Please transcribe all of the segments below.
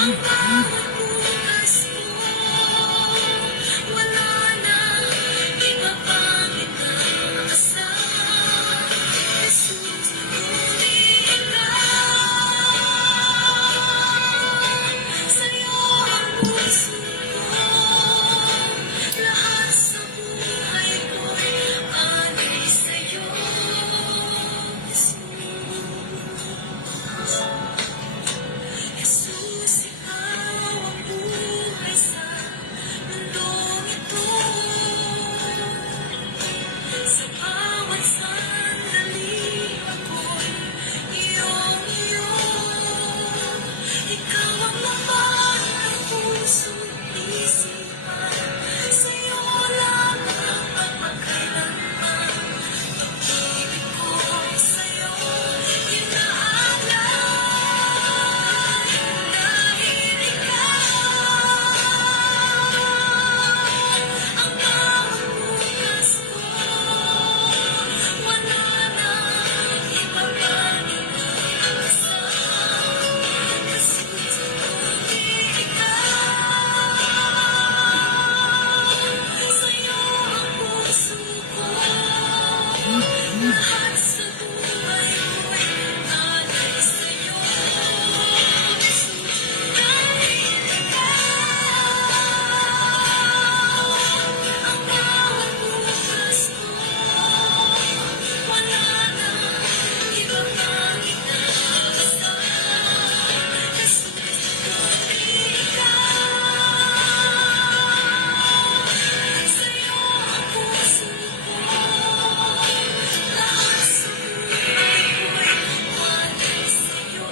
Ang bawat bukas ko, wala na iba pang inaasahan. Jesus, kundi ikaw. Sa'yo ang puso ko, lahat sa buhay ko'y alay sa'yo, Jesus, ikaw ang buhay sa mundong ito. Sa bawat sandali ako'y iyong-iyo. Ikaw ang laman ng puso't isipan. Sa'yo lamang ang magkailanman. Pag-ibig ko sa'yo inaalay. Dahil ikaw ang bawat bukas ko, wala nang iba pang inaasahan. Jesus, kundi ikaw. Sa'yo ang puso ko, lahat sa buhay ko'y alay sa'yo, Jesus. Dahil ikaw ang bawat bukas ko, wala nang iba pang inaasahan. Jesus, kundi ikaw. Sa'yo ang puso ko, lahat sa buhay ko'y alay sa'yo,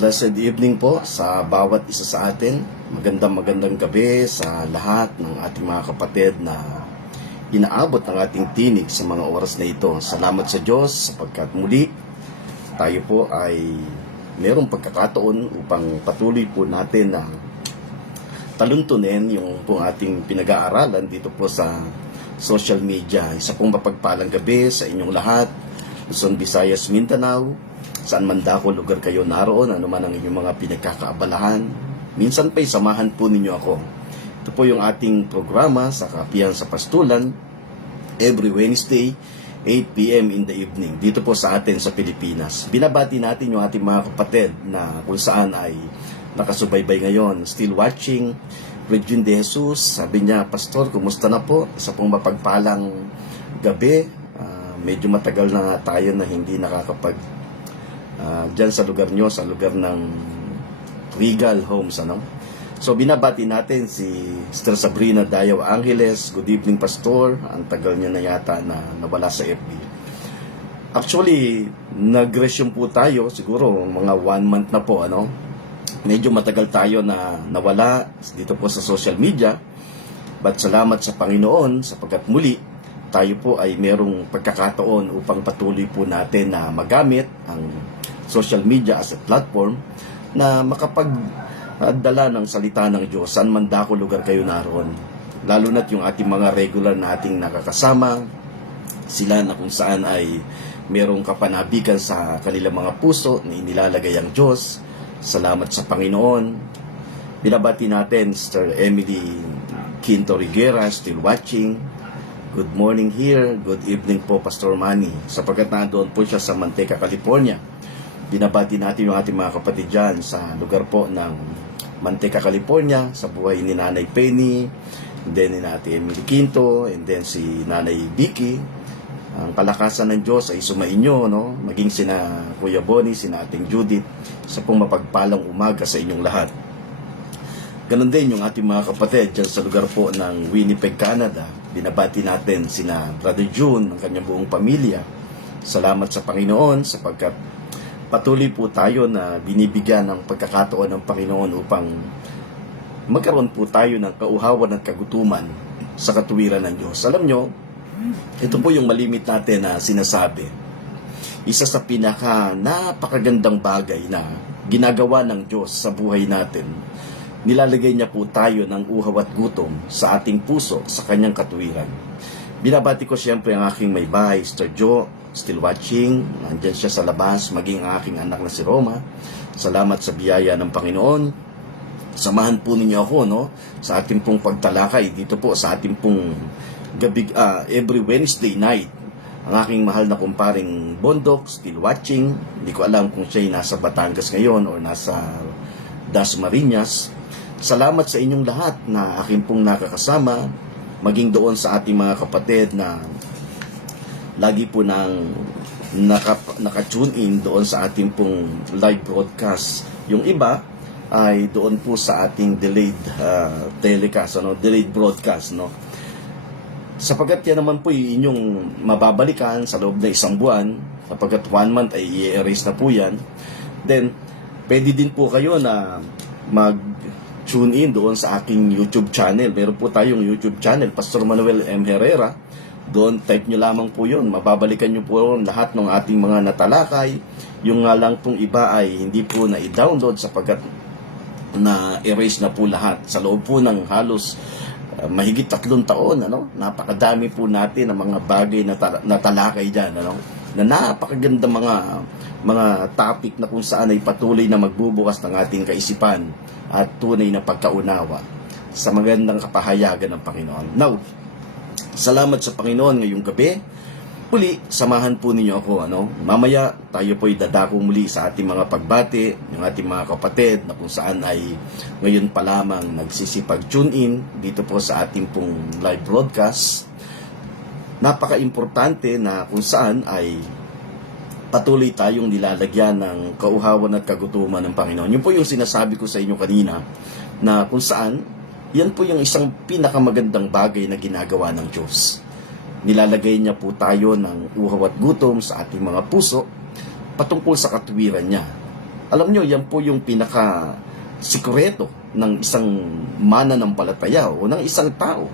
Blessed evening po sa bawat isa sa atin. Magandang gabi sa lahat ng ating mga kapatid na inaabot ng ating tinig sa mga oras na ito. Salamat sa Diyos sapagkat muli tayo po ay mayroong pagkakataon upang patuloy po natin na taluntunin yung pong ating pinag-aaralan dito po sa social media. Isa pong mapagpalang gabi sa inyong lahat. Luzon, Visayas, Mindanao, saan man dako lugar kayo naroon, ano man ang inyong mga pinagkakaabalahan. Minsan pa'y samahan po ninyo ako. Ito po yung ating programa sa Kapihan sa Pastulan, every Wednesday, 8 p.m. in the evening, dito po sa atin sa Pilipinas. Binabati natin yung ating mga kapatid na kung saan ay nakasubaybay ngayon, still watching. Regine De Jesus, sabi niya, Pastor, kumusta na po? Isa pong mapagpalang gabi. Medyo matagal na tayo na hindi nakakapag dyan sa lugar nyo, sa lugar ng Regal Homes, ano? So binabati natin si Sister Sabrina Dayaw Angeles. Good evening, Pastor. Ang tagal niya na yata na nawala sa FB. Actually, nag-resume po tayo, siguro mga 1 month na po, ano? Medyo matagal tayo na nawala dito po sa social media. But salamat sa Panginoon sapagkat muli tayo po ay merong pagkakataon upang patuloy po natin na magamit ang social media as a platform na makapagdala ng salita ng Diyos saan man dako lugar kayo naroon. Lalo na't yung ating mga regular na ating nakakasama, sila na kung saan ay merong kapanabigan sa kanilang mga puso na inilalagay ang Diyos. Salamat sa Panginoon. Binabati natin Sister Emily Quinto Riguera, still watching. Good morning here. Good evening po, Pastor Manny. Sapagkat nandoon po siya sa Manteca, California. Binabati natin yung ating mga kapatid dyan sa lugar po ng Manteca, California, sa buhay ni Nanay Penny, and then ni Ate Emily Quinto, and then si Nanay Vicky, Ang kalakasan ng Diyos ay sumainyo, no? Maging sina Kuya Bonnie, sina Ating Judith, sa pong mapagpalang umaga sa inyong lahat. Ganon din yung ating mga kapatid dyan sa lugar po ng Winnipeg, Canada. Binabati natin sina Brother June, ang kanyang buong pamilya. Salamat sa Panginoon sapagkat patuloy po tayo na binibigyan ng pagkakataon ng Panginoon upang magkaroon po tayo ng kauhawan at kagutuman sa katuwiran ng Diyos. Alam nyo, ito po yung malimit natin na sinasabi. Isa sa pinaka napakagandang bagay na ginagawa ng Diyos sa buhay natin, nilalagay niya po tayo ng uhaw at gutom sa ating puso sa kanyang katuwiran. Binabati ko siyempre ang aking may bahay, Sir Joe, still watching, nandyan siya sa labas, maging ang aking anak na si Roma. Salamat sa biyaya ng Panginoon. Samahan po ninyo ako, no, sa ating pong pagtalakay dito po sa ating pong gabi, every Wednesday night. Ang aking mahal na kumparing Bondok, still watching. Hindi ko alam kung siya ay nasa Batangas ngayon o nasa Dasmariñas. Salamat sa inyong lahat na aking pong nakakasama, maging doon sa ating mga kapatid na lagi po nang naka-tune in doon sa ating pong live broadcast. Yung iba ay doon po sa ating delayed telecast, delayed broadcast, no. Sapagkat yan naman po inyong mababalikan sa loob na isang buwan, sapagkat 1 month ay i-erase na po yan. Then pwede din po kayo na mag-tune in doon sa aking YouTube channel. Meron po tayong YouTube channel, Pastor Manuel M. Herrera. Doon, type nyo lamang po yun. Mababalikan nyo po lahat ng ating mga natalakay. Yung nga lang pong iba ay hindi po na i-download sapagkat na-erase na po lahat. Sa loob po ng halos mahigit 3 taon, napakadami po natin ng mga bagay na natalakay dyan, na napakaganda mga topic na kung saan ay patuloy na magbubukas ng ating kaisipan at tunay na pagkaunawa sa magandang kapahayagan ng Panginoon. Now, salamat sa Panginoon ngayong gabi. Muli, samahan po ninyo ako. Mamaya, tayo po'y dadako muli sa ating mga pagbati, ng ating mga kapatid na kung saan ay ngayon pa lamang nagsisipag-tune in dito po sa ating pong live broadcast. Napaka-importante na kung saan ay patuloy tayong nilalagyan ng kauhawan at kagutuman ng Panginoon. Yun po yung sinasabi ko sa inyo kanina na kung saan yan po yung isang pinakamagandang bagay na ginagawa ng Diyos. Nilalagay niya po tayo ng uhaw at gutom sa ating mga puso patungkol sa katuwiran niya. Alam nyo, yan po yung pinaka-sikreto ng isang mananampalataya o ng isang tao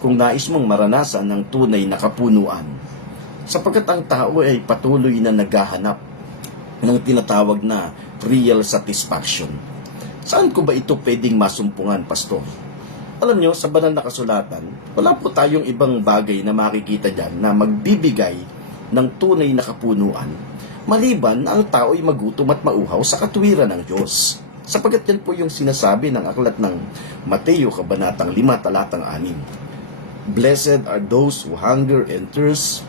kung nais mong maranasan ng tunay na kapunuan. Sapagkat ang tao ay patuloy na naghahanap ng tinatawag na real satisfaction. Saan ko ba ito pwedeng masumpungan, Pastor? Alam nyo, sa banal na kasulatan, wala po tayong ibang bagay na makikita dyan na magbibigay ng tunay na kapunuan, maliban na ang tao ay magutom at mauhaw sa katuwiran ng Diyos. Sapagkat yan po yung sinasabi ng aklat ng Mateo, Kabanatang 5, Talatang 6. Blessed are those who hunger and thirst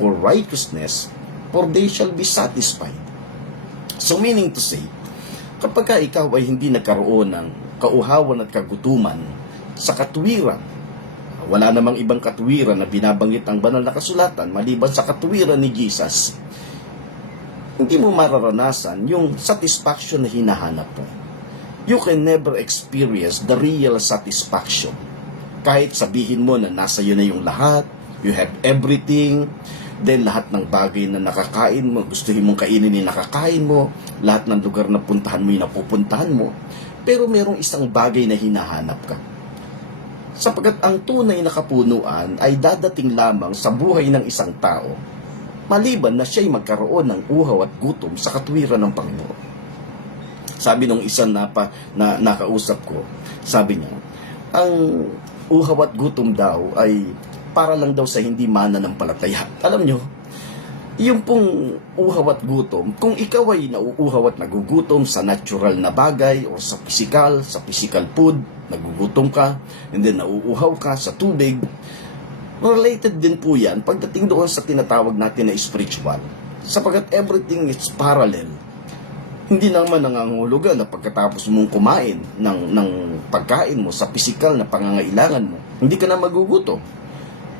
for righteousness, for they shall be satisfied. So meaning to say, kapag ikaw ay hindi nagkaroon ng kauhawan at kagutuman sa katuwiran, wala namang ibang katuwiran na binabanggit ang banal na kasulatan maliban sa katuwiran ni Jesus, hindi mo mararanasan yung satisfaction na hinahanap mo. You can never experience the real satisfaction. Kahit sabihin mo na nasa iyo na yung lahat, you have everything, then lahat ng bagay na nakakain mo, gustuhin mong kainin ni nakakain mo, lahat ng lugar na puntahan mo yung napupuntahan mo, pero merong isang bagay na hinahanap ka. Sapagkat ang tunay na kapunuan ay dadating lamang sa buhay ng isang tao, maliban na siya'y magkaroon ng uhaw at gutom sa katuwiran ng Panginoon. Sabi nung isang na nakausap ko, sabi niya, ang uhaw at gutom daw ay para lang daw sa hindi mananampalataya. Alam nyo, yung pong uhaw at gutom, kung ikaw ay nauuhaw at nagugutom sa natural na bagay o sa physical food, nagugutom ka, and then nauuhaw ka sa tubig, related din po yan pagdating doon sa tinatawag natin na spiritual. Sapagkat everything is parallel. Hindi naman nangangahulugan na pagkatapos mong kumain ng pagkain mo sa physical na pangangailangan mo, hindi ka na magugutom.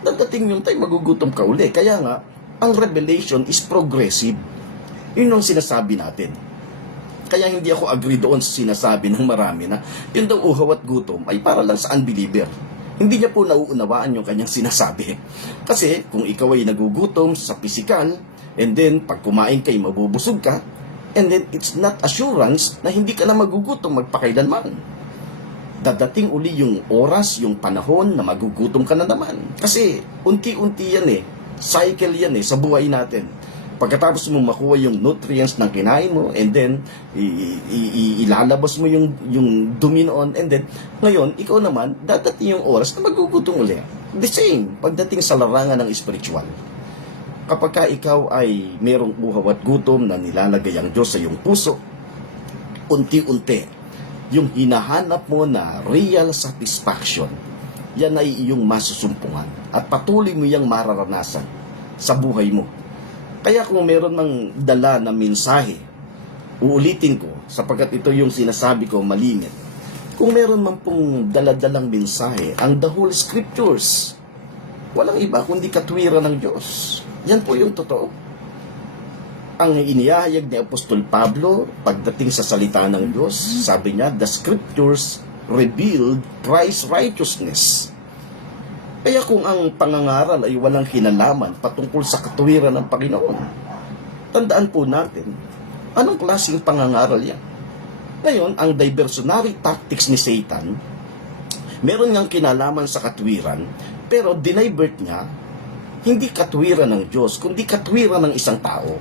dadating yung time magugutom ka uli. Kaya nga, ang revelation is progressive. Yun yung sinasabi natin. Kaya hindi ako agree doon sa sinasabi ng marami na yun daw uhaw at gutom ay para lang sa unbeliever. Hindi niya po nauunawaan yung kanyang sinasabi. Kasi kung ikaw ay nagugutom sa physical, and then pag kumain kay mabubusog ka, and then it's not assurance na hindi ka na magugutom magpakailanman. Dadating uli yung oras, yung panahon na magugutom ka na naman. Kasi unti-unti yan cycle yan sa buhay natin. Pagkatapos mo makuha yung nutrients ng kinain mo, and then ilalabas mo yung dumi noon, and then ngayon ikaw naman dadating yung oras na magugutom uli. The same pagdating sa larangan ng spiritual. Kapag ka ikaw ay merong uhaw at gutom na nilalagay ang Diyos sa iyong puso, unti-unti yung hinahanap mo na real satisfaction, yan ay iyong masusumpungan at patuloy mo yang mararanasan sa buhay mo. Kaya kung meron mang dala na mensahe, uulitin ko sapagkat ito yung sinasabi ko malimit. Kung meron man pong daladalang mensahe, ang the whole scriptures, walang iba kundi katwiran ng Diyos. Yan po yung totoo. Ang inihahayag ni Apostol Pablo pagdating sa salita ng Diyos, sabi niya, the scriptures revealed Christ's righteousness. Kaya kung ang pangangaral ay walang kinalaman patungkol sa katuwiran ng Panginoon, tandaan po natin, anong klaseng pangangaral yan? Ngayon, ang diversionary tactics ni Satan, meron ngang kinalaman sa katwiran, pero dinivert niya, hindi katwiran ng Diyos, kundi katwiran ng isang tao.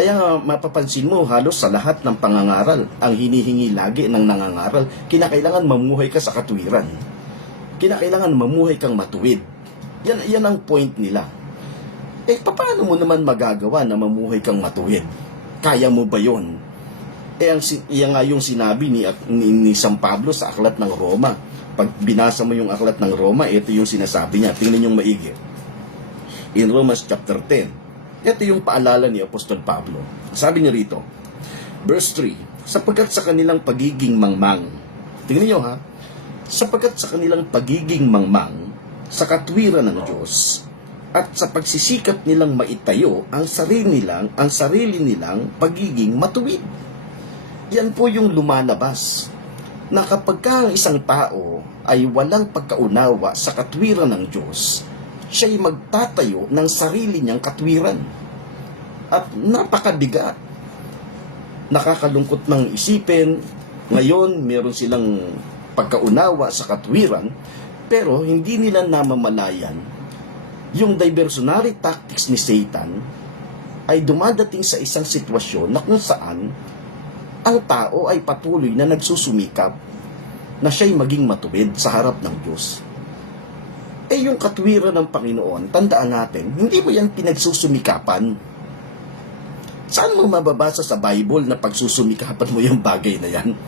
Kaya mapapansin mo, halos sa lahat ng pangangaral, ang hinihingi lagi ng nangangaral, kinakailangan mamuhay ka sa katwiran. Kinakailangan mamuhay kang matuwid. Yan ang point nila. Paano mo naman magagawa na mamuhay kang matuwid? Kaya mo ba yun? Yan nga yung sinabi ni San Pablo sa Aklat ng Roma. Pag binasa mo yung Aklat ng Roma, ito yung sinasabi niya. Tingnan yung maigi. In Romans chapter 10, ito yung paalala ni Apostol Pablo. Sabi niya rito, verse 3, sapagkat sa kanilang pagiging mangmang, tingnan niyo ha, sapagkat sa kanilang pagiging mangmang sa katwiran ng Diyos at sa pagsisikap nilang maitayo ang sarili nilang pagiging matuwid. Yan po yung lumalabas na kapag ang isang tao ay walang pagkaunawa sa katwiran ng Diyos, siya ay magtatayo ng sarili niyang katwiran. At napakabigat. Nakakalungkot ng isipin, ngayon meron silang pagkaunawa sa katwiran, pero hindi nila namamalayan yung diversionary tactics ni Satan ay dumadating sa isang sitwasyon na kung saan ang tao ay patuloy na nagsusumikap na siya'y maging matuwid sa harap ng Diyos. Yung katwiran ng Panginoon, tandaan natin, hindi mo yan pinagsusumikapan. Saan mo mababasa sa Bible na pagsusumikapan mo yung bagay na yan?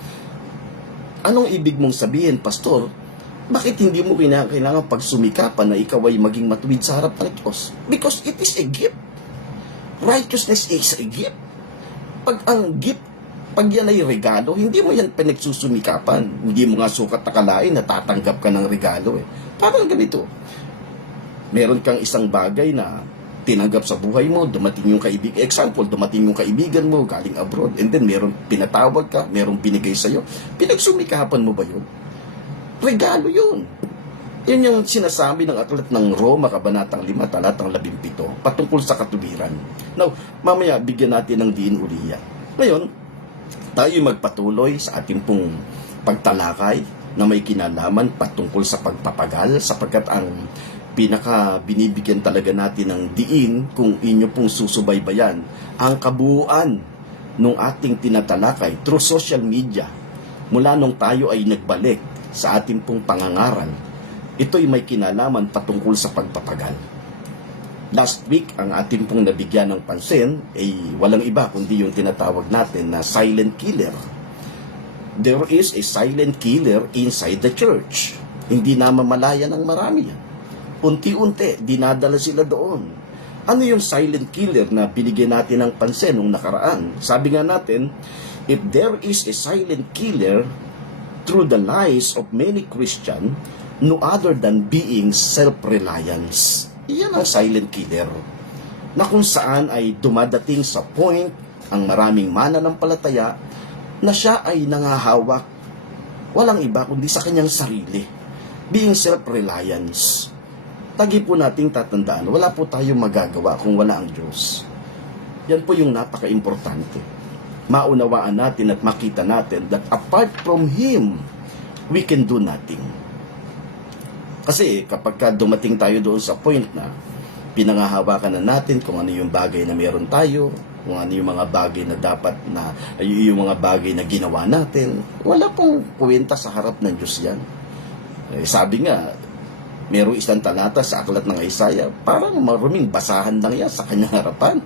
Anong ibig mong sabihin, Pastor? Bakit hindi mo kailangan pagsumikapan na ikaw ay maging matuwid sa harap ng Diyos? Because it is a gift. Righteousness is a gift. Pag ang gift, pag yan ay regalo, hindi mo yan pinagsusumikapan. Hindi mo nga sukat akalain na tatanggap ka ng regalo. Parang ganito. Meron kang isang bagay na tinanggap sa buhay mo, dumating yung kaibigan. Example, dumating yung kaibigan mo galing abroad, and then meron pinatawag ka, meron binigay sa'yo. Pinagsumikapan mo ba yun? Regalo yun. Yun yung sinasabi ng Aklat ng Roma, Kabanatang 5, Talatang 17, patungkol sa katuwiran. Now, mamaya bigyan natin ng diin uli yan. Ngayon, tayo magpatuloy sa ating pong pagtalakay na may kinalaman patungkol sa pagpapagal, sapagkat ang pinaka binibigyan talaga natin ng diin kung inyo pong susubaybayan ang kabuuan ng ating tinatalakay through social media mula nung tayo ay nagbalik sa ating pong pangangaral. Ito'y may kinalaman patungkol sa pagpapagal. Last week, ang ating pong nabigyan ng pansin ay walang iba kundi yung tinatawag natin na silent killer. There is a silent killer inside the church. Hindi namamalayan ng marami yan. Unti-unti, dinadala sila doon. Ano yung silent killer na binigyan natin ng pansin nung nakaraan? Sabi nga natin, if there is a silent killer through the lies of many Christians no other than being self-reliance. Iyan ang silent killer, na kung saan ay dumadating sa point ang maraming mananampalataya na siya ay nangahawak walang iba kundi sa kanyang sarili. Being self-reliance. Lagi po nating tatandaan, wala po tayong magagawa kung wala ang Diyos. Yan po yung napaka-importante. Maunawaan natin at makita natin that apart from Him, we can do nothing. Kasi kapag dumating tayo doon sa point na pinangahawakan na natin kung ano yung bagay na meron tayo, kung ano yung mga bagay na dapat na, yung mga bagay na ginawa natin, wala pong kwenta sa harap ng Diyos yan. Sabi nga, merong isang talata sa aklat ng Isaiah, parang maruming basahan lang yan sa kanyang harapan.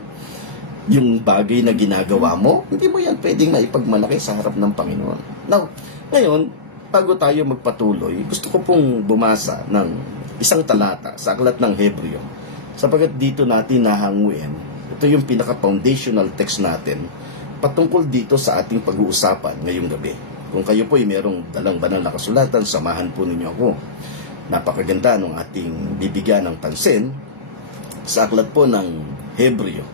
Yung bagay na ginagawa mo, hindi mo yan pwedeng maipagmalaki sa harap ng Panginoon. Now, ngayon, bago tayo magpatuloy, gusto ko pong bumasa ng isang talata sa aklat ng Hebreo. Sapagkat dito natin nahanguin, ito yung pinaka-foundational text natin patungkol dito sa ating pag-uusapan ngayong gabi. Kung kayo po ay merong dalang banal na kasulatan, samahan po ninyo ako. Napakaganda ng ating bibigyan ng pansin sa aklat po ng Hebreo.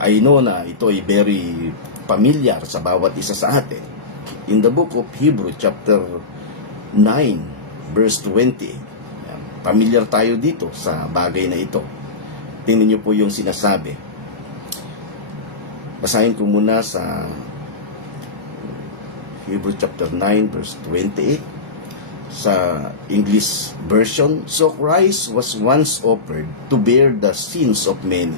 I know na ito ay very familiar sa bawat isa sa atin. In the book of Hebrew, chapter 9, verse 20. Familiar tayo dito sa bagay na ito. Tingnan niyo po yung sinasabi. Basahin ko muna sa Hebrew chapter 9, verse 28. Sa English version, so Christ was once offered to bear the sins of many.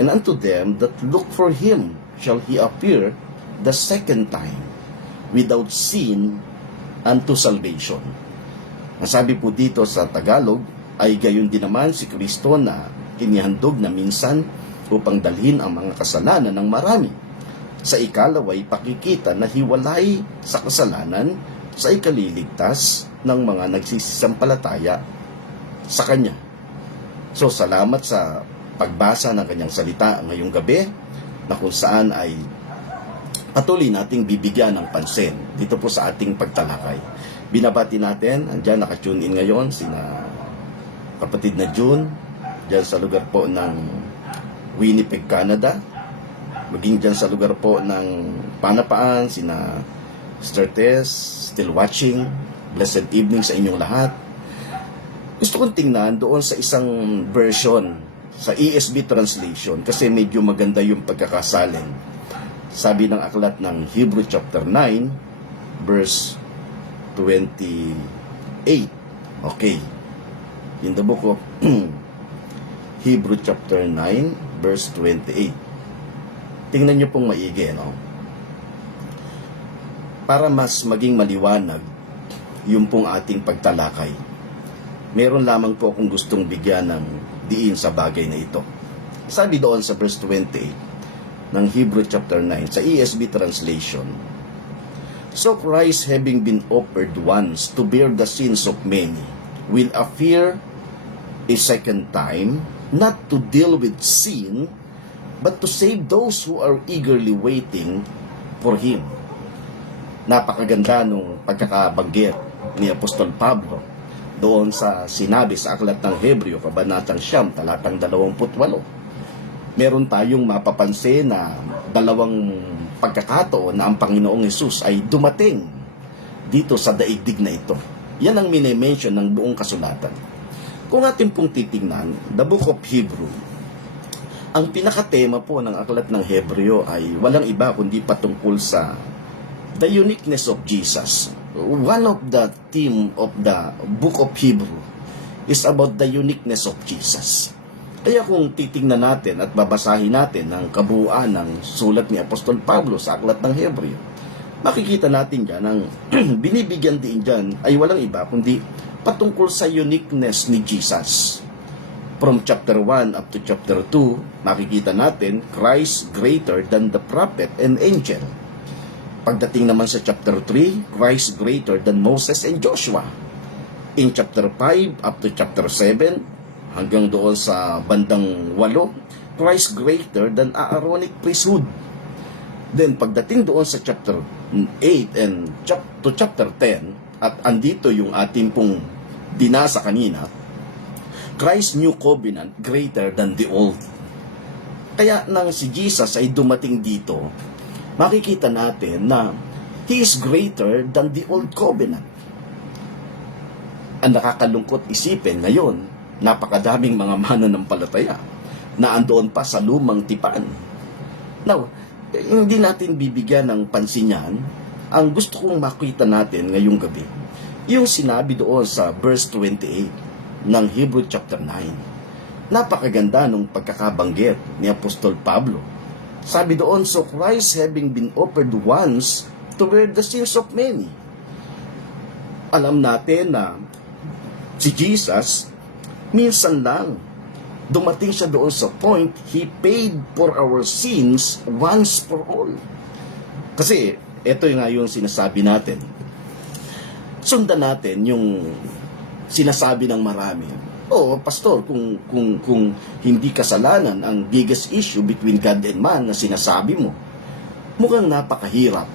And unto them that look for Him shall He appear the second time, without sin unto salvation. Ang sabi po dito sa Tagalog ay gayon din naman si Kristo na inihandog na minsan upang dalhin ang mga kasalanan ng marami. Sa ikalaway pakikita na hiwalay sa kasalanan sa ikaliligtas ng mga nagsisisampalataya sa Kanya. So salamat sa pagbasa ng Kanyang salita ngayong gabi na kung saan ay patuloy nating bibigyan ng pansin dito po sa ating pagtalakay. Binabati natin, andyan nakatune in ngayon, sina kapatid na June, dyan sa lugar po ng Winnipeg, Canada. Maging dyan sa lugar po ng Panapaan, sina Sister Tess, still watching. Blessed evening sa inyong lahat. Gusto kong tingnan doon sa isang version, sa ESV translation, kasi medyo maganda yung pagkakasalin. Sabi ng aklat ng Hebrew chapter 9, verse 28. Okay. In the book of Hebrew chapter 9, verse 28. Tingnan nyo pong maigi, no? Para mas maging maliwanag yung pong ating pagtalakay. Meron lamang po akong gustong bigyan ng diin sa bagay na ito. Sabi doon sa verse 28 ng Hebrew chapter 9 sa ESV translation, so Christ, having been offered once to bear the sins of many, will appear a second time, not to deal with sin, but to save those who are eagerly waiting for Him. Napakaganda nung pagkakabanggit ni Apostol Pablo doon sa sinabi sa aklat ng Hebreo, kabanatang 9, talatang 28. Meron tayong mapapansin na dalawang pagkakataon na ang Panginoong Hesus ay dumating dito sa daigdig na ito. Yan ang minimension ng buong kasulatan. Kung atin pong titingnan, the book of Hebrew, ang pinakatema po ng aklat ng Hebreo ay walang iba kundi patungkol sa the uniqueness of Jesus. One of the theme of the book of Hebrew is about the uniqueness of Jesus. Kaya kung titingnan natin at babasahin natin ang kabuuan ng sulat ni Apostol Pablo sa aklat ng Hebreo, makikita natin dyan ang binibigyan din dyan ay walang iba kundi patungkol sa uniqueness ni Jesus. From chapter 1 up to chapter 2, makikita natin Christ greater than the prophet and angel. Pagdating naman sa chapter 3, Christ greater than Moses and Joshua. In chapter 5 up to chapter 7, hanggang doon sa bandang 8, Christ greater than Aaronic priesthood. Then pagdating doon sa chapter 8 and to chapter 10, at andito yung ating pong binasa kanina, Christ's new covenant greater than the old. Kaya nang si Jesus ay dumating dito, makikita natin na He is greater than the old covenant. Ang nakakalungkot isipin ngayon, napakadaming mga mananampalataya na andoon pa sa lumang tipan. Now, hindi natin bibigyan ng pansin yan. Ang gusto kong makita natin ngayong gabi, yung sinabi doon sa verse 28 ng Hebrew chapter 9. Napakaganda nung pagkakabanggit ni Apostol Pablo. Sabi doon, so Christ having been offered once to bear the sins of many. Alam natin na si Jesus, minsan lang, dumating siya doon sa point, He paid for our sins once for all. Kasi, ito nga yung sinasabi natin. Sundan natin yung sinasabi ng marami. Pastor, kung hindi kasalanan ang biggest issue between God and man na sinasabi mo, mukhang napakahirap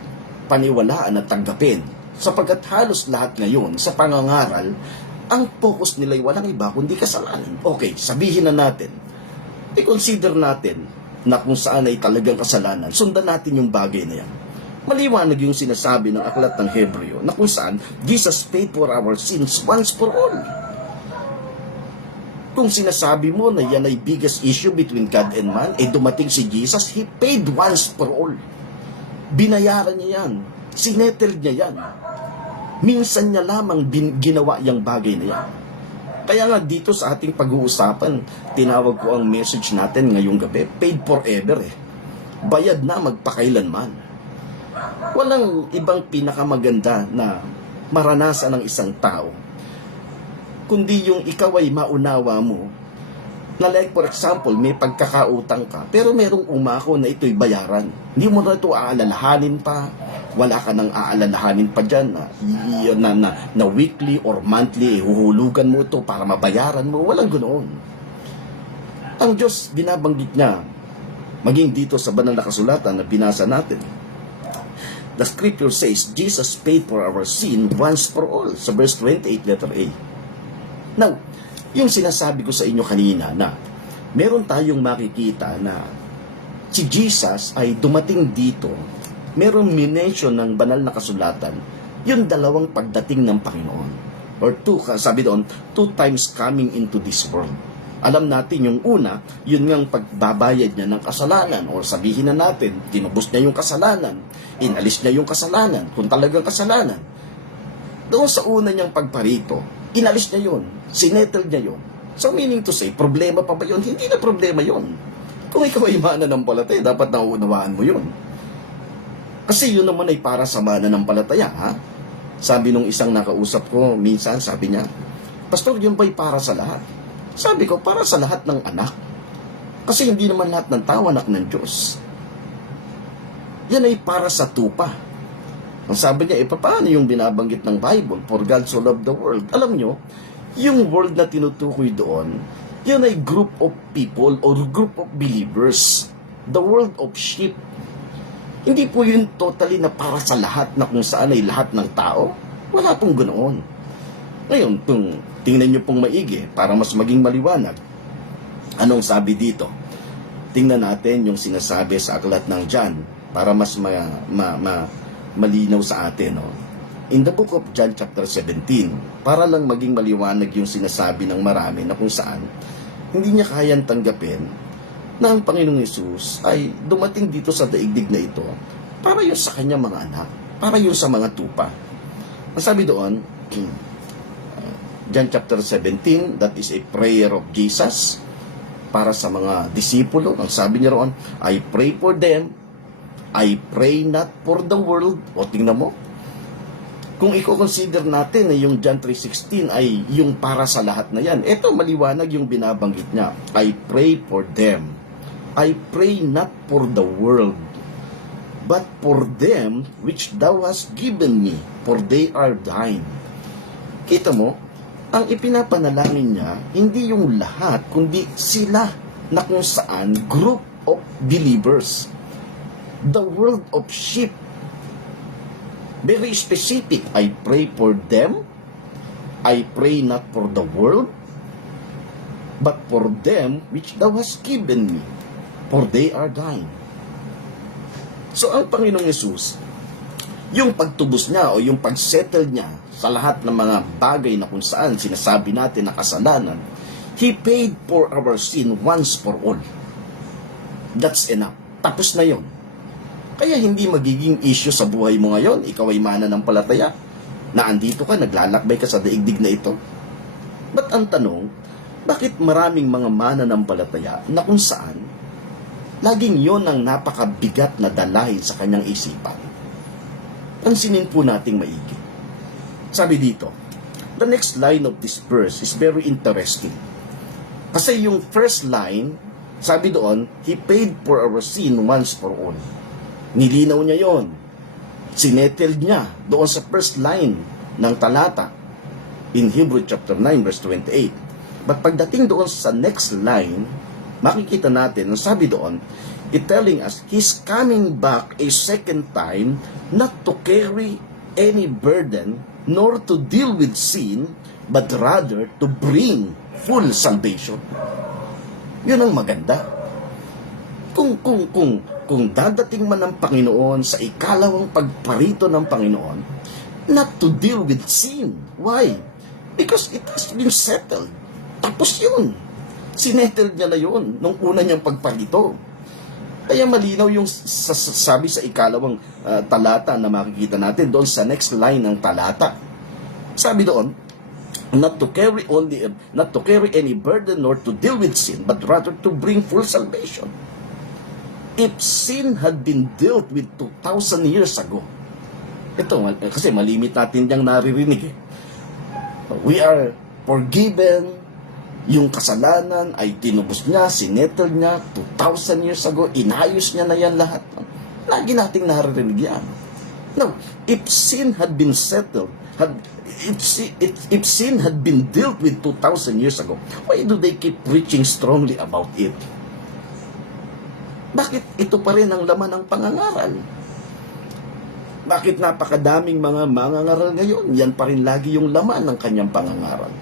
paniwalaan at tanggapin. Sapagkat halos lahat ngayon sa pangangaral, ang focus nila ay walang iba kundi kasalanan. Okay, sabihin na natin. I-consider natin na kung saan ay talagang kasalanan. Sundan natin yung bagay na yan. Maliwanag yung sinasabi ng aklat ng Hebreo na kung saan Jesus paid for our sins once for all. Kung sinasabi mo na yan ay biggest issue between God and man, dumating si Jesus, He paid once for all. Binayaran niya yan. Sinettled niya yan. Minsan niya lamang ginawa yung bagay na yan. Kaya nga dito sa ating pag-uusapan, tinawag ko ang message natin ngayong gabi, paid forever Bayad na magpakailanman. Walang ibang pinakamaganda na maranasan ng isang tao, kundi yung ikaw ay maunawa mo, na like for example, may pagkakautang ka, pero merong umako na ito'y bayaran. Hindi mo na ito aalalahanin pa, wala ka nang aalalahanin pa dyan na weekly or monthly, huhulugan mo ito para mabayaran mo. Walang ganoon. Ang Diyos, binabanggit niya, maging dito sa banal na kasulatan na binasa natin. The scripture says, Jesus paid for our sin once for all. Sa verse 28, letter A. Now, yung sinasabi ko sa inyo kanina na meron tayong makikita na si Jesus ay dumating dito, merong minention ng banal na kasulatan, yung dalawang pagdating ng Panginoon. Or sabi doon, 2 times coming into this world. Alam natin yung una, yun ngang pagbabayad niya ng kasalanan. Or sabihin na natin, tinubos niya yung kasalanan, inalis niya yung kasalanan, kung talagang kasalanan. Doon sa una niyang pagparito, inalis niya yun, sinettle niya yun. So meaning to say, problema pa ba yun? Hindi na problema yun. Kung ikaw ay mananampalataya, dapat nauunawaan mo yun. Kasi yun naman ay para sa mananampalataya, ha? Sabi nung isang nakausap ko, minsan sabi niya, Pastor, yun ba'y para sa lahat? Sabi ko, para sa lahat ng anak. Kasi hindi naman lahat ng tao anak ng Diyos. Yan ay para sa tupa. Ang sabi niya, paano yung binabanggit ng Bible? For God so loved the world. Alam nyo, yung world na tinutukoy doon, yan ay group of people or group of believers. The world of sheep. Hindi po yun totally na para sa lahat na kung saan ay lahat ng tao. Wala pong ganoon. Ngayon, tingnan nyo pong maigi para mas maging maliwanag. Anong sabi dito? Tingnan natin yung sinasabi sa aklat ng John para mas malinaw sa atin. No? In the book of John chapter 17, para lang maging maliwanag yung sinasabi ng marami na kung saan hindi niya kayang tanggapin na ang Panginoong Hesus ay dumating dito sa daigdig na ito para yun sa kanyang mga anak, para yun sa mga tupa. Ang sabi doon, John chapter 17, that is a prayer of Jesus para sa mga disipulo. Ang sabi niya roon, I pray for them, I pray not for the world. O tingnan mo, kung i-consider natin na yung John 3:16 ay yung para sa lahat na yan, ito maliwanag yung binabanggit niya. I pray for them. I pray not for the world, but for them which thou hast given me, for they are thine. Kita mo, ang ipinapanalangin niya, hindi yung lahat, kundi sila na kung saan group of believers. The world of sheep. Very specific. I pray for them. I pray not for the world, but for them which thou hast given me, for they are thine. So ang Panginoong Yesus, yung pagtubos niya o yung pagsettle niya sa lahat ng mga bagay na kung saan sinasabi natin na kasalanan, He paid for our sin once for all. That's enough. Tapos na yon. Kaya hindi magiging issue sa buhay mo ngayon. Ikaw ay mananampalataya na andito ka, naglalakbay ka sa daigdig na ito. But ang tanong, bakit maraming mga mananampalataya na kung saan laging yon ang napakabigat na dalahin sa kanyang isipan? Pansinin po nating maigi. Sabi dito, the next line of this verse is very interesting. Kasi yung first line, sabi doon, He paid for our sin once for all. Nilinaw niya yon. Sinettled niya doon sa first line ng talata in Hebrew chapter 9 verse 28. But pagdating doon sa next line, makikita natin, ang sabi doon, it telling us, He's coming back a second time not to carry any burden nor to deal with sin, but rather to bring full salvation. Yun ang maganda. Kung dadating man ang Panginoon sa ikalawang pagparito ng Panginoon, not to deal with sin. Why? Because it has been settled. Tapos yun. Sinettled niya na yun nung una niyang pagparito. Kaya malinaw yung sabi sa ikalawang talata na makikita natin doon sa next line ng talata. Sabi doon, not to carry any burden nor to deal with sin, but rather to bring full salvation. If sin had been dealt with 2,000 years ago, ito, kasi malimit natin diyang naririnig eh. We are forgiven, yung kasalanan ay tinubos niya, sinettle niya, 2,000 years ago, inayos niya na yan lahat. Lagi nating naririnig yan. Now, if sin had been settled, if sin had been dealt with 2,000 years ago, why do they keep preaching strongly about it? Bakit ito pa rin ang laman ng pangangaral? Bakit napakadaming mga mangangaral ngayon? Yan pa rin lagi yung laman ng kanyang pangangaral.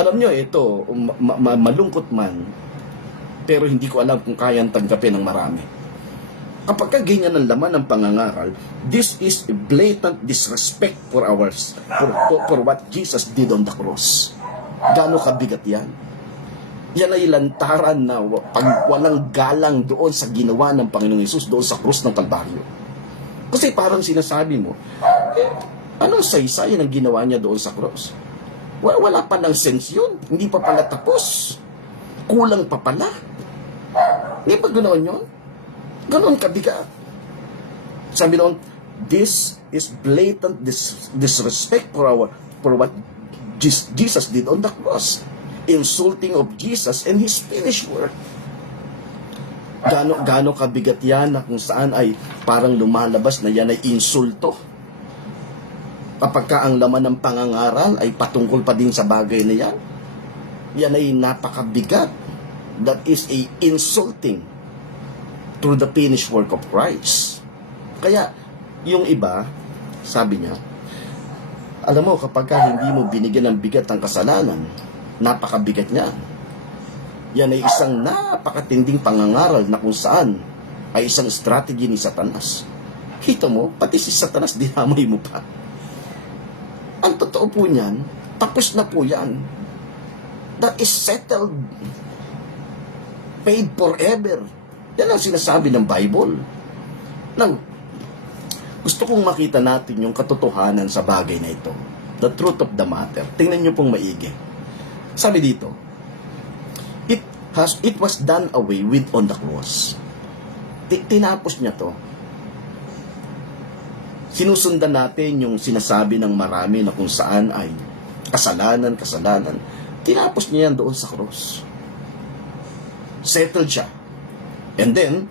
Alam nyo, ito, malungkot man, pero hindi ko alam kung kayang tanggapin ng marami. Kapag ganyan ang laman ng pangangaral, this is a blatant disrespect for what Jesus did on the cross. Gaano kabigat yan? Yan ay lantaran na pag walang galang doon sa ginawa ng Panginoong Hesus doon sa krus ng Kalbaryo. Kasi parang sinasabi mo, anong saysay ang ginawa niya doon sa krus? Wala pa ng sense yun. Hindi pa pala tapos. Kulang pa pala. Hindi pa ganoon yun? Ganoon kabigat. Sabi noon, this is blatant disrespect for what Jesus did on the cross. Insulting of Jesus and His finished work. Gaano kabigat yan na kung saan ay parang lumalabas na yan ay insulto. Kapag ka ang laman ng pangangaral ay patungkol pa din sa bagay na yan, yan ay napakabigat. That is a insulting to the finished work of Christ. Kaya, yung iba, sabi niya, alam mo, kapag ka hindi mo binigyan ng bigat ang kasalanan, napakabigat niya. Yan ay isang napakatinding pangangaral na kung saan ay isang strategy ni Satanas. Kita mo, pati si Satanas dinamay mo pa. Ang totoo po niyan, tapos na po yan. That is settled. Paid forever. Yan ang sinasabi ng Bible. Now, gusto kong makita natin yung katotohanan sa bagay na ito. The truth of the matter. Tingnan nyo pong maigi. Sabi dito, it was done away with on the cross. Tinapos niya to. Sinusundan natin yung sinasabi ng marami na kung saan ay kasalanan. Tinapos niya yan doon sa cross. Settled siya. And then,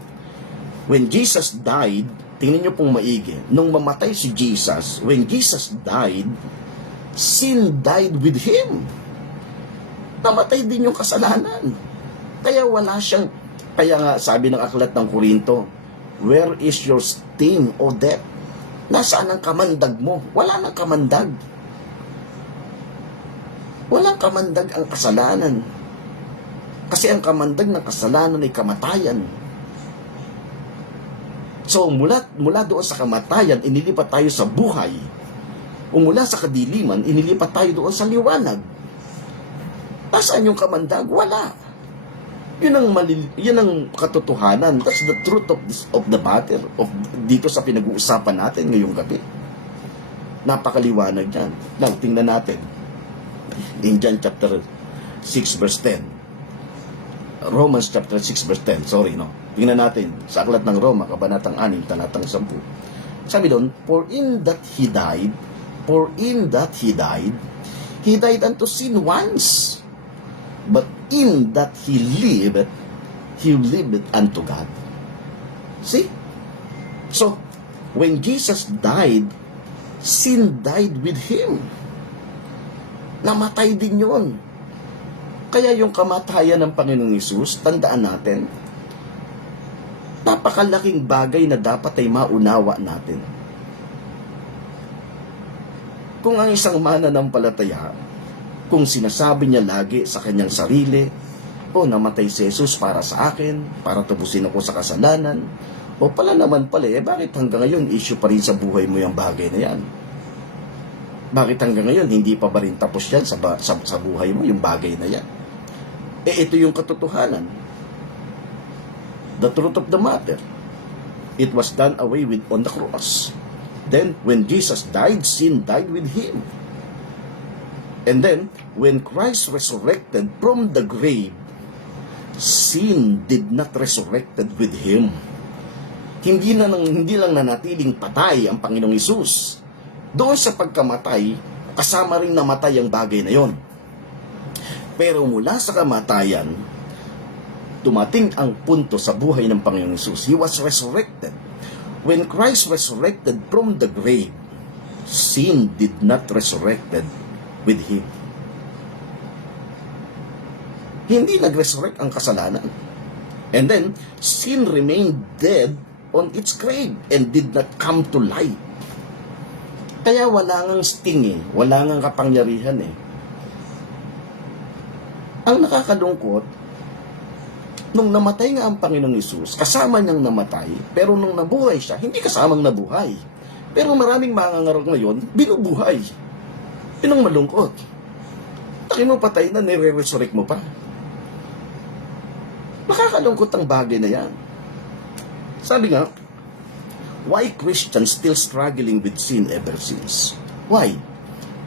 when Jesus died, tingnan niyo pong maigi, nung mamatay si Jesus, when Jesus died, sin died with Him. Namatay din yung kasalanan. Kaya wala siyang, kaya nga sabi ng aklat ng Korinto, where is your sting, O death? Nasaan ang kamandag mo? Wala nang kamandag. Walang kamandag ang kasalanan. Kasi ang kamandag ng kasalanan ay kamatayan. So mula doon sa kamatayan, inilipat tayo sa buhay. O mula sa kadiliman, inilipat tayo doon sa liwanag. Nasaan yung kamandag? Wala. Yun ang katotohanan. That's the truth of the matter. Dito sa pinag-uusapan natin ngayong gabi. Napakaliwanag yan. Now, tingnan natin. In John chapter 6 verse 10. Romans chapter 6 verse 10. Tingnan natin. Sa aklat ng Roma, kabanatang 6, talatang 10. Sabi doon, For in that he died, he died unto sin once. But in that he lived unto God. See? So, when Jesus died, sin died with him. Namatay din yun. Kaya yung kamatayan ng Panginoong Hesus, tandaan natin, napakalaking bagay na dapat ay maunawa natin. Kung ang isang mananampalataya, kung sinasabi niya lagi sa kanyang sarili, namatay si Jesus para sa akin, para tapusin ako sa kasalanan, bakit hanggang ngayon issue pa rin sa buhay mo yung bagay na yan? Bakit hanggang ngayon hindi pa ba rin tapos yan sa buhay mo yung bagay na yan? Ito yung katotohanan. The truth of the matter. It was done away with on the cross. Then, when Jesus died, sin died with him. And then, when Christ resurrected from the grave, sin did not resurrected with him. Hindi lang nanatiling patay ang Panginoong Hesus. Doon sa pagkamatay, kasama rin namatay ang bagay na yon. Pero mula sa kamatayan, dumating ang punto sa buhay ng Panginoong Hesus. He was resurrected. When Christ resurrected from the grave, sin did not resurrected with him. Hindi nag-resurrect ang kasalanan. And then, sin remained dead on its grave and did not come to life. Kaya wala ngang sting wala ngang kapangyarihan Ang nakakalungkot, nung namatay nga ang Panginoong Hesus, kasama niyang namatay, pero nung nabuhay siya, hindi kasamang nabuhay. Pero maraming mangangarap ngayon, binubuhay. Yun ang malungkot. Taki mo patay na, nire-resurrect mo pa. Makakalungkot ang bagay na yan. Sabi nga, why Christians still struggling with sin ever since? Why?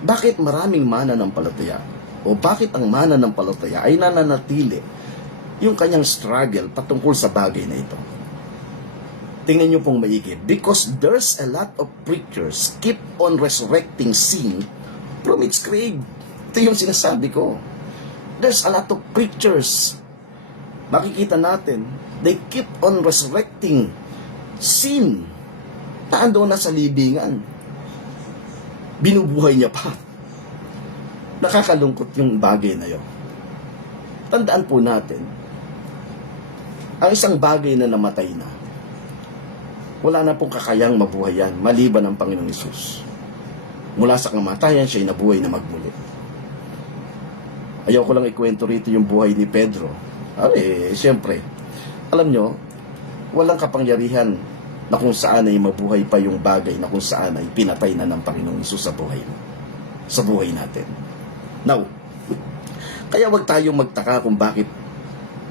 Bakit maraming mananampalataya? O bakit ang mananampalataya ay nananatili yung kanyang struggle patungkol sa bagay na ito? Tingnan nyo pong maigi. Because there's a lot of preachers keep on resurrecting sin from its grave. Ito yung sinasabi ko. There's a lot of preachers. Makikita natin, they keep on resurrecting sin. Naandoon na sa libingan. Binubuhay niya pa. Nakakalungkot yung bagay na yun. Tandaan po natin, ang isang bagay na namatay na, wala na pong kakayang mabuhay yan, maliban ang Panginoong Hesus. Mula sa kamatayan, siya'y nabuhay na magmuli. Ayaw ko lang ikwento rito yung buhay ni Pedro. Siyempre, alam nyo, walang kapangyarihan na kung saan ay mabuhay pa yung bagay na kung saan ay pinatay na ng Panginoong Hesus sa buhay mo. Sa buhay natin. Now, kaya wag tayong magtaka kung bakit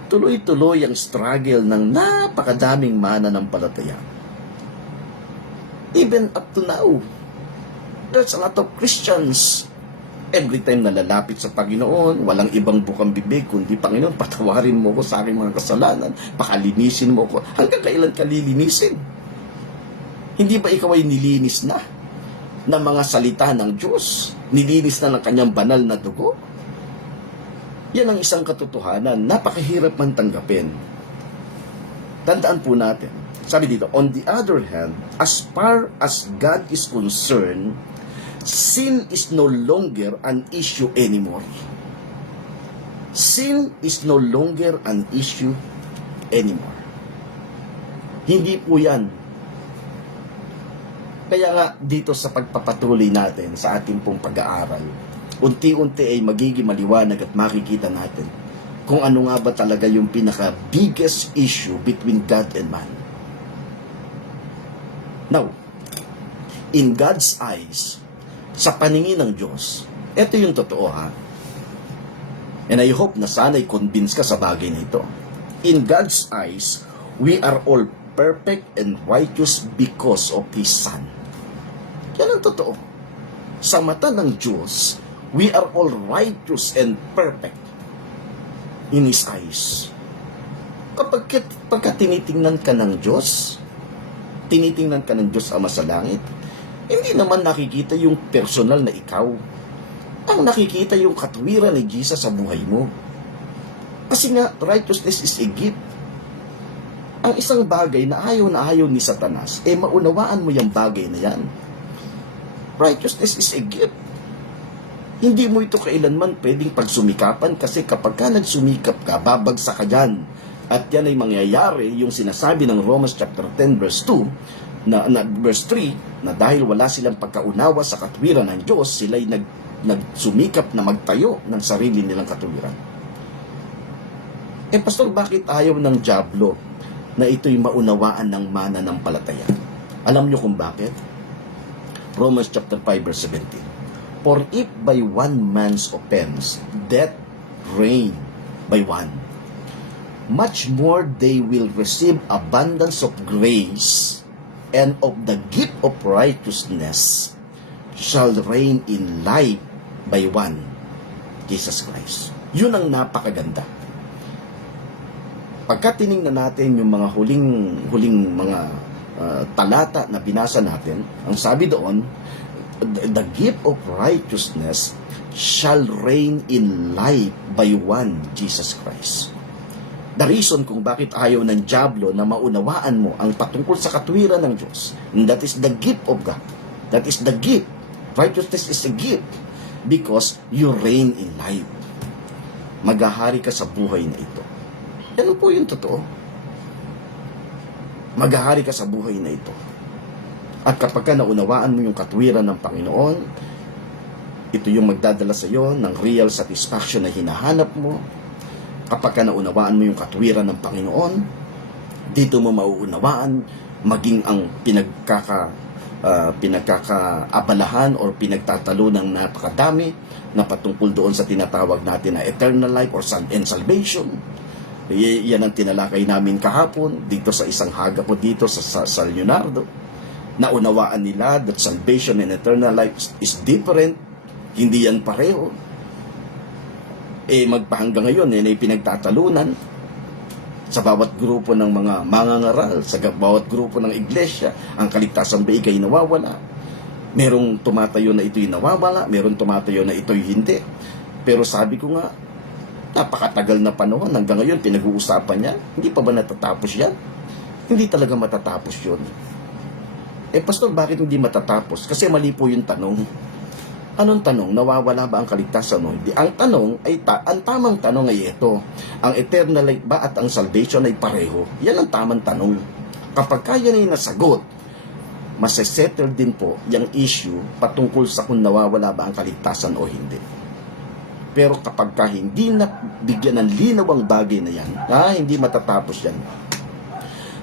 tuloy-tuloy ang struggle ng napakadaming mananampalataya. Even up to now, there's a lot of Christians. Every time na lalapit sa Panginoon, walang ibang bukang bibig, kundi Panginoon, patawarin mo ko sa aking mga kasalanan, pakalinisin mo ko. Hanggang kailan ka lilinisin? Hindi ba ikaw ay nilinis na ng mga salita ng Diyos? Nilinis na ng kanyang banal na dugo? Yan ang isang katotohanan, napakahirap man tanggapin. Tandaan po natin, sabi dito, on the other hand, as far as God is concerned, sin is no longer an issue anymore. Sin is no longer an issue anymore. Hindi po yan Kaya nga dito sa pagpapatuloy natin sa ating pong pag-aaral, unti-unti ay magiging maliwanag at makikita natin kung ano nga ba talaga yung pinaka-biggest issue between God and man. Now, in God's eyes, sa paningin ng Diyos, ito yung totoo ha. And I hope na sana'y convince ka sa bagay na ito. In God's eyes, we are all perfect and righteous because of His Son. Yan ang totoo. Sa mata ng Diyos, we are all righteous and perfect in His eyes. Pagka tinitingnan ka ng Diyos, tinitingnan ka ng Diyos Ama sa langit, hindi naman nakikita yung personal na ikaw. Ang nakikita yung katwiran ni Jesus sa buhay mo. Kasi nga, righteousness is a gift. Ang isang bagay na ayaw ni Satanas, maunawaan mo yung bagay na yan. Righteousness is a gift. Hindi mo ito kailanman pwedeng pagsumikapan kasi kapag ka nagsumikap ka, babagsak ka dyan. At yan ay mangyayari yung sinasabi ng Romans chapter 10 verse 2, verse 3, na dahil wala silang pagkaunawa sa katwiran ng Diyos, sila'y nagsumikap na magtayo ng sarili nilang katwiran. Pastor, bakit ayaw ng dyablo na ito'y maunawaan ng mananampalataya? Alam niyo kung bakit? Romans chapter 5 verse 17. For if by one man's offense death reigned by one, much more they will receive abundance of grace and of the gift of righteousness shall reign in life by one, Jesus Christ. Yun ang napakaganda. Pagka tinignan natin yung mga huling mga talata na binasa natin, ang sabi doon, the gift of righteousness shall reign in life by one, Jesus Christ. The reason kung bakit ayaw ng dyablo na maunawaan mo ang patungkol sa katwiran ng Diyos, and that is the gift of God. That is the gift. Righteousness is a gift because you reign in life. Maghahari ka sa buhay na ito. Yan po yung totoo. Maghahari ka sa buhay na ito. At kapag ka naunawaan mo yung katwiran ng Panginoon, ito yung magdadala sa iyo ng real satisfaction na hinahanap mo. Kapag ka naunawaan mo yung katwiran ng Panginoon, dito mo mauunawaan maging ang pinagkakaabalahan or pinagtatalo ng napakadami na patungkol doon sa tinatawag natin na eternal life or salvation. Yan ang tinalakay namin kahapon dito sa isang haga po dito sa Leonardo. Naunawaan nila that salvation and eternal life is different. Hindi yan pareho. Magpahanggang ngayon, ay pinagtatalunan sa bawat grupo ng mga mangangaral, sa bawat grupo ng iglesia, ang kaligtasan ba ikay nawawala? Merong tumatayo na ito'y nawawala, merong tumatayo na ito'y hindi. Pero sabi ko nga, napakatagal na panahon, hanggang ngayon pinag-uusapan niya, hindi pa ba natatapos yan? Hindi talaga matatapos yun. Pastor, bakit hindi matatapos? Kasi mali po yung tanong. Anong tanong? Nawawala ba ang kaligtasan o hindi? Ang tanong ay, ang tamang tanong ay ito. Ang eternal life ba at ang salvation ay pareho? Yan ang tamang tanong. Kapag kaya na yung nasagot, masasettle din po yung issue patungkol sa kung nawawala ba ang kaligtasan o hindi. Pero kapag hindi na bigyan ng linaw ang bagay na yan, hindi matatapos yan.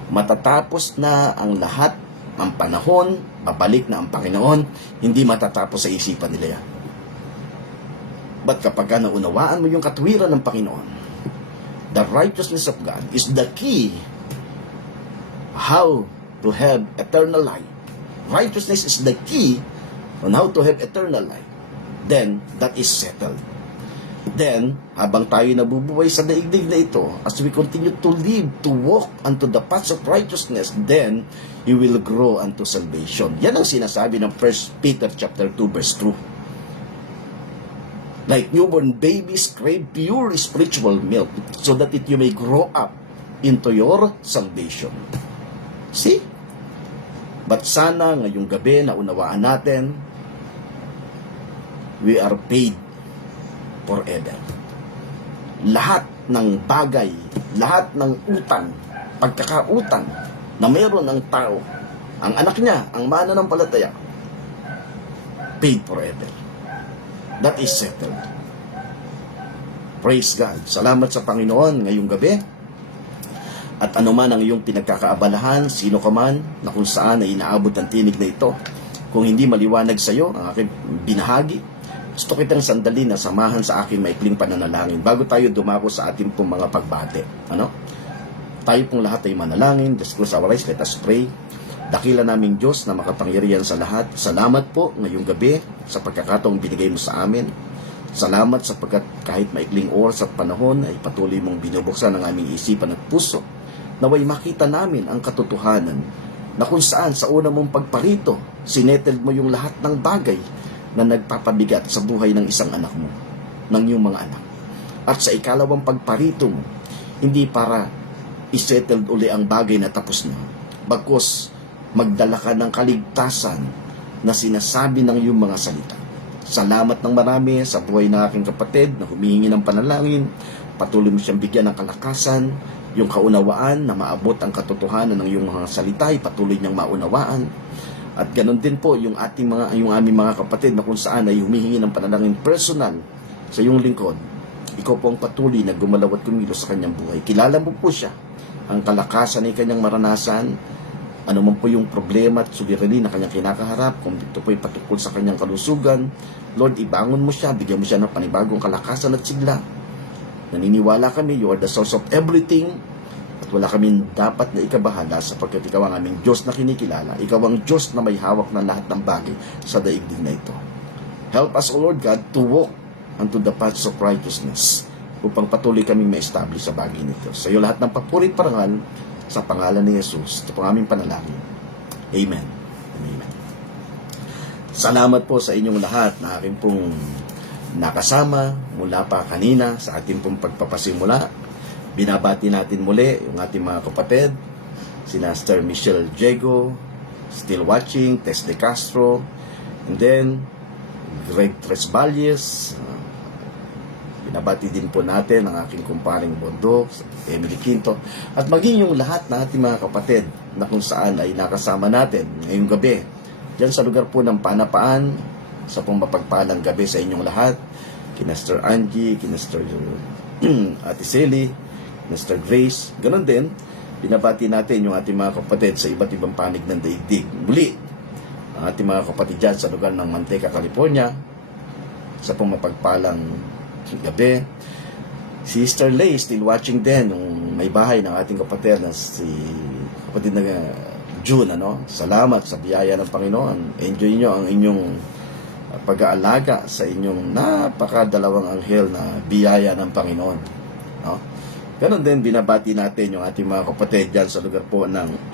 Matatapos na ang lahat ng panahon, babalik na ang Panginoon, hindi matatapos sa isipan nila yan. But kapag naunawaan mo yung katwiran ng Panginoon, the righteousness of God is the key how to have eternal life. Righteousness is the key on how to have eternal life. Then, that is settled. Then, habang tayo nabubuhay sa daigdig na ito, as we continue to live, to walk unto the paths of righteousness, then, you will grow unto salvation. Yan ang sinasabi ng 1 Peter chapter 2, verse 2. Like newborn babies crave pure spiritual milk, so that you may grow up into your salvation. See? But sana ngayong gabi na unawaan natin, we are paid forever. Lahat ng bagay, lahat ng utang, pagkakautang na meron ng tao, Ang anak niya, ang mananampalataya, paid forever. That is settled. Praise God. Salamat sa Panginoon ngayong gabi. At anuman ang iyong pinagkakaabalahan, sino ka man na kung saan ay inaabot ang tinig na ito, kung hindi maliwanag sa iyo ang aking binahagi, gusto kitang sandali na samahan sa aking maikling pananalangin bago tayo dumako sa ating pong mga pagbate. Tayo pong lahat ay manalangin. Just close our eyes, let us pray. Dakila naming Diyos na makapangyarihan sa lahat. Salamat po ngayong gabi sa pagkakataong binigay mo sa amin. Salamat sapagkat kahit maikling oras at panahon ay patuloy mong binubuksan ang aming isipan at puso. Naway makita namin ang katotohanan na kung saan sa una mong pagparito, sinettled mo yung lahat ng bagay na nagpapabigat sa buhay ng isang anak mo, ng iyong mga anak. At sa ikalawang pagparito mo, hindi para isettled uli ang bagay na tapos na, bagkus magdala ka ng kaligtasan na sinasabi ng iyong mga salita. Salamat ng marami sa buhay ng aking kapatid na humihingi ng panalangin. Patuloy mo siyang bigyan ng kalakasan, yung kaunawaan na maabot ang katotohanan ng iyong mga salita, ay patuloy niyang maunawaan. At ganoon din po yung aming mga kapatid na kung saan ay humihingi ng panalangin personal sa iyong lingkod. Ikaw po ang patuloy na gumalaw at kumilos sa kanyang buhay. Kilala mo po siya, ang kalakasan ay kanyang maranasan, ano man po yung problema at suliranin na kanyang kinakaharap, kung ito po ay patungkol sa kanyang kalusugan, Lord, ibangon mo siya, bigyan mo siya ng panibagong kalakasan at sigla. Naniniwala kami, you are the source of everything, at wala kaming dapat na ikabahala sapagkat ikaw ang aming Diyos na kinikilala. Ikaw ang Diyos na may hawak ng lahat ng bagay sa daigdig na ito. Help us, O Lord God, to walk unto the paths of righteousness upang patuloy kaming ma-establish sa bagay nito. Sa iyo lahat ng papuri at parangal sa pangalan ni Jesus. Ito po aming panalangin. Amen. Amen. Salamat po sa inyong lahat na aking pong nakasama mula pa kanina sa ating pong pagpapasimula. Binabati natin muli yung ating mga kapatid, sina Sir Michelle Diego, still watching, Tess De Castro, and then Greg Tresvalles. Binabati din po natin ang aking kumparing Bondok, Emily Quinto, at maging yung lahat na ating mga kapatid na kung saan ay nakasama natin ngayong gabi. Diyan sa lugar po ng Panapaan, sa pong mapagpalang gabi sa inyong lahat, kina Sir Angie, kina Sir Ate Sally, kina Sir Grace, ganun din, binabati natin yung ating mga kapatid sa iba't ibang panig ng daigdig. Muli, ang ating mga kapatid dyan sa lugar ng Manteca, California, sa pong mapagpalang gabi. Si Sister Lay still watching din, yung may bahay ng ating kapatid na si kapatid na June, Salamat sa biyaya ng Panginoon. Enjoy nyo ang inyong pag-aalaga sa inyong napakadalawang anghel na biyaya ng Panginoon. Ganon din, binabati natin yung ating mga kapatid dyan sa lugar po ng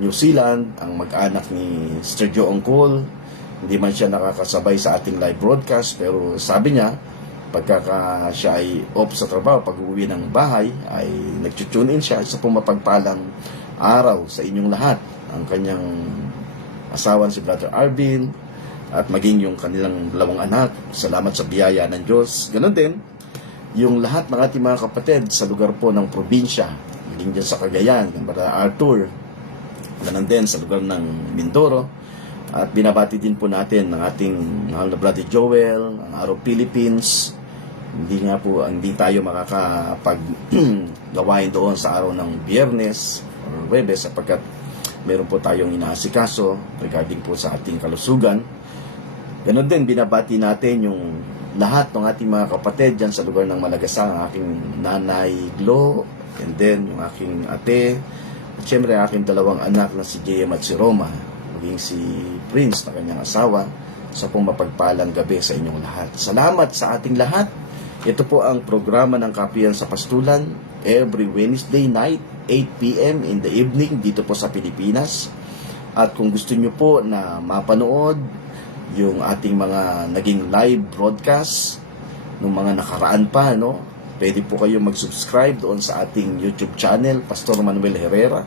New Zealand, ang mag-anak ni Sister Joe Ongkol. Hindi man siya nakakasabay sa ating live broadcast, pero sabi niya, pagkaka siya ay off sa trabaho, pag uwi ng bahay, ay nag-tune in siya sa pumapagpalang araw sa inyong lahat. Ang kanyang asawan si Brother Arvin, at maging yung kanilang dalawang anak. Salamat sa biyaya ng Diyos. Ganon din, yung lahat ng ating mga kapatid sa lugar po ng probinsya, maging dyan sa Cagayan, yung Brother Arthur, ganon din sa lugar ng Mindoro. At binabati din po natin ng ating mahal na Brother Joel, ang Araw Philippines. Hindi tayo makakapag-gawain doon sa araw ng Biyernes or Huwebes sapagkat meron po tayong inaasikaso regarding po sa ating kalusugan. Ganon din, binabati natin yung lahat ng ating mga kapatid dyan sa lugar ng Malagasang, ang aking nanay Glo, and then yung aking ate, at syempre ang aking dalawang anak na si JM at si Roma, maging si Prince na kanyang asawa, sa pong mapagpalang gabi sa inyong lahat. Salamat sa ating lahat. Ito po ang programa ng Kapiyan sa Pastulan, every Wednesday night, 8 p.m. in the evening, dito po sa Pilipinas. At kung gusto nyo po na mapanood yung ating mga naging live broadcast ng mga nakaraan pa, pwede po kayo mag-subscribe doon sa ating YouTube channel, Pastor Manuel Herrera.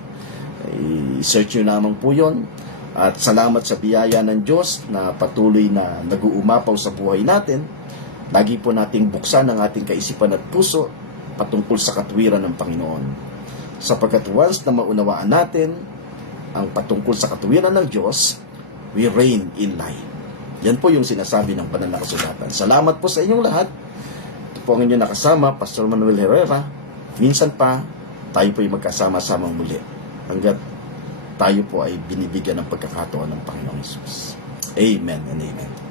I-search nyo naman po yon. At salamat sa biyaya ng Diyos na patuloy na nag-uumapaw sa buhay natin. Lagi po nating buksan ang ating kaisipan at puso patungkol sa katwiran ng Panginoon. Sapagkat once na maunawaan natin ang patungkol sa katuwiran ng Diyos, we reign in light. Yan po yung sinasabi ng banal na kasulatan. Salamat po sa inyong lahat. Ito po ang inyong nakasama, Pastor Manuel Herrera. Minsan pa, tayo po ay magkasama-samang muli hanggat tayo po ay binibigyan ng pagkakataon ng Panginoong Hesus. Amen and amen.